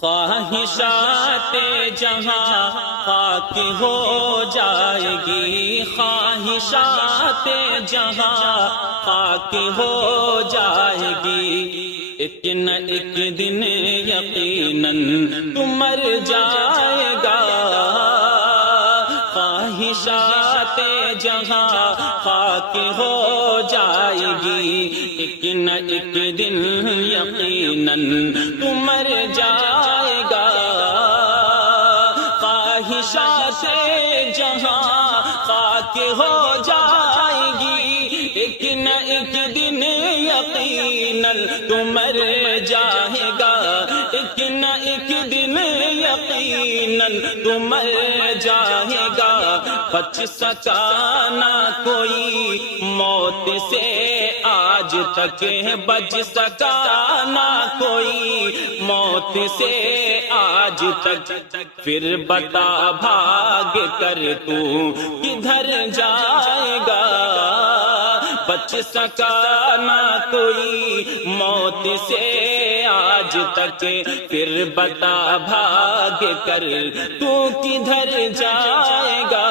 خواہشات جہاں خاک ہو جائے گی، خواہشات جہاں خاک ہو جائے گی، ایک نہ ایک دن یقیناً تو مر جائے گا۔ خواہشات جہاں خاک ہو جائے گی، ایک نہ ایک دن یقیناً تو مر جائے گا۔ خواہشات جہاں خاک ہو جائے گی، ایک نہ ایک دن یقیناً تو مر جائے گا، ایک نہ ایک دن یقیناً تو مر جائے گا۔ بچ سکا نہ کوئی موت سے آج تک، بچ سکا نہ کوئی موت سے آج تک، پھر بتا بھاگ کر تو کدھر جائے گا۔ بچ سکا نہ کوئی موت سے آج تک، پھر بتا بھاگ کر تو کدھر جائے گا۔